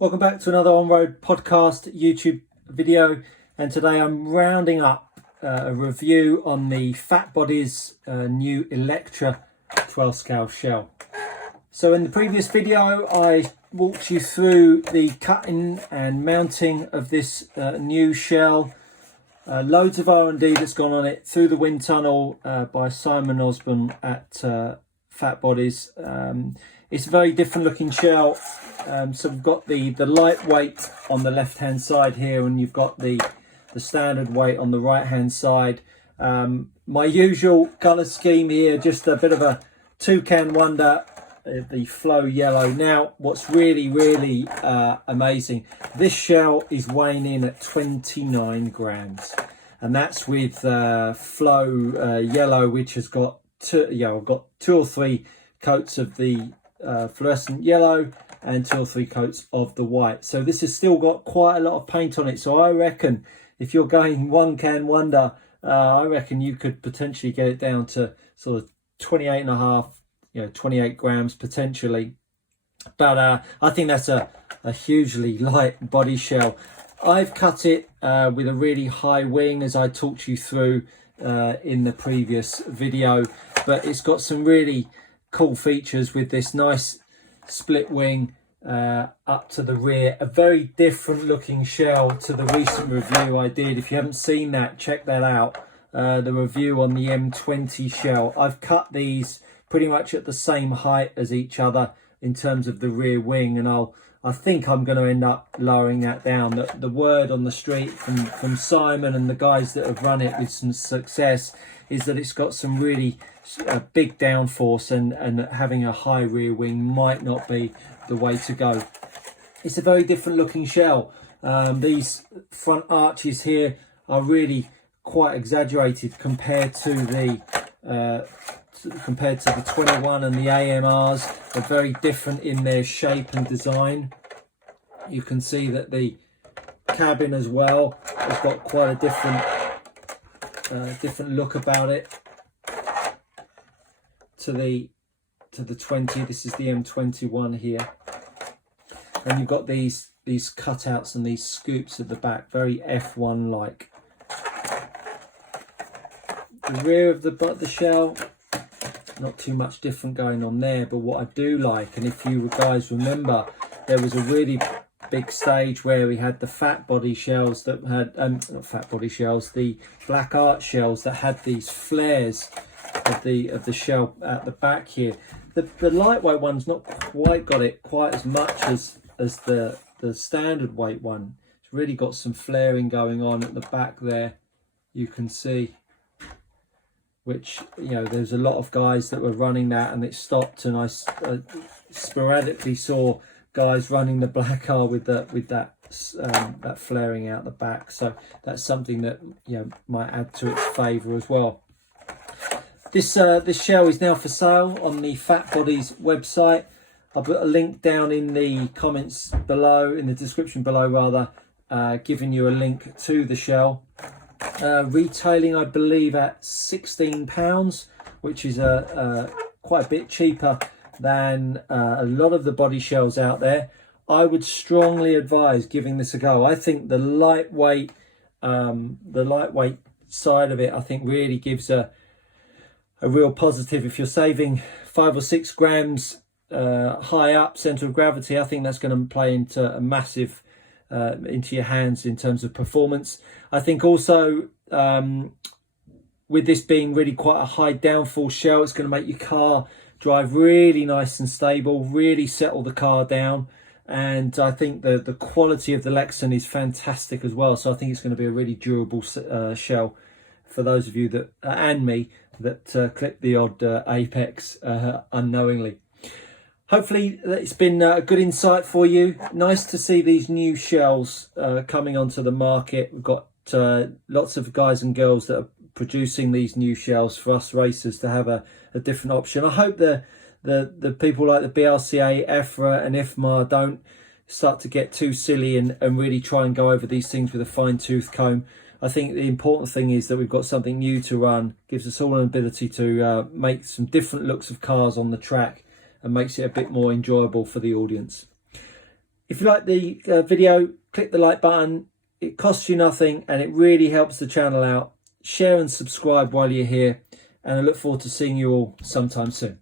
Welcome back to another on-road podcast YouTube video, and today I'm rounding up a review on the Phat Body's new ELECTRA 12 scale shell. So in the previous video I walked you through the cutting and mounting of this new shell. Loads of R&D that's gone on it through the wind tunnel by Simon Osborne at Phat Body's. It's a very different looking shell. So we've got the lightweight on the left hand side here, and you've got the standard weight on the right hand side. My usual colour scheme here, just a bit of a toucan wonder, the flow yellow. Now what's really amazing, this shell is weighing in at 29 grams, and that's with flow yellow, which has got I've got 2 or 3 coats of the fluorescent yellow and 2 or 3 coats of the white. So this has still got quite a lot of paint on it. So I reckon if you're going one can wonder, I reckon you could potentially get it down to sort of 28 and a half, 28 grams potentially. But I think that's a hugely light body shell. I've cut it with a really high wing, as I talked you through in the previous video, but it's got some really cool features with this nice split wing up to the rear. A very different looking shell to the recent review I did. If you haven't seen that, check that out, the review on the M20 shell. I've cut these pretty much at the same height as each other in terms of the rear wing, and I think I'm going to end up lowering that down. The word on the street from Simon and the guys that have run it with some success is that it's got some really big downforce, and having a high rear wing might not be the way to go. It's a very different looking shell. These front arches here are really quite exaggerated compared to the 21 and the AMRs. They're very different in their shape and design. You can see that the cabin as well has got quite a different look about it to the 20. This is the M21 here, and you've got these cutouts and these scoops at the back, very F1 like. The rear of the shell, not too much different going on there, but what I do like, and if you guys remember, there was a really big stage where we had the Phat Body shells that had not Phat Body shells, the black art shells that had these flares of the shell at the back here. The lightweight one's not quite got it quite as much as the standard weight one. It's really got some flaring going on at the back there, you can see, which, there's a lot of guys that were running that and it stopped, and I sporadically saw guys running the black R with that flaring out the back. So that's something that might add to its favour as well. This shell is now for sale on the Phat Body's website. I'll put a link down in the comments below, in the description below rather, giving you a link to the shell. Retailing, I believe, at £16, which is quite a bit cheaper than a lot of the body shells out there. I would strongly advise giving this a go. I think the lightweight side of it, I think, really gives a real positive. If you're saving 5 or 6 grams high up centre of gravity, I think that's going to play into a massive into your hands in terms of performance. I think also with this being really quite a high downforce shell, it's going to make your car drive really nice and stable, really settle the car down. And I think the quality of the Lexan is fantastic as well. So I think it's going to be a really durable shell for those of you that, and me, that clip the odd apex unknowingly. Hopefully it's been a good insight for you. Nice to see these new shells coming onto the market. We've got lots of guys and girls that are producing these new shells for us racers to have a different option. I hope the people like the BRCA, EFRA and IFMA don't start to get too silly and really try and go over these things with a fine-tooth comb. I think the important thing is that we've got something new to run, gives us all an ability to make some different looks of cars on the track, and makes it a bit more enjoyable for the audience. If you like the video, click the like button. It costs you nothing and it really helps the channel out. Share and subscribe while you're here, and I look forward to seeing you all sometime soon.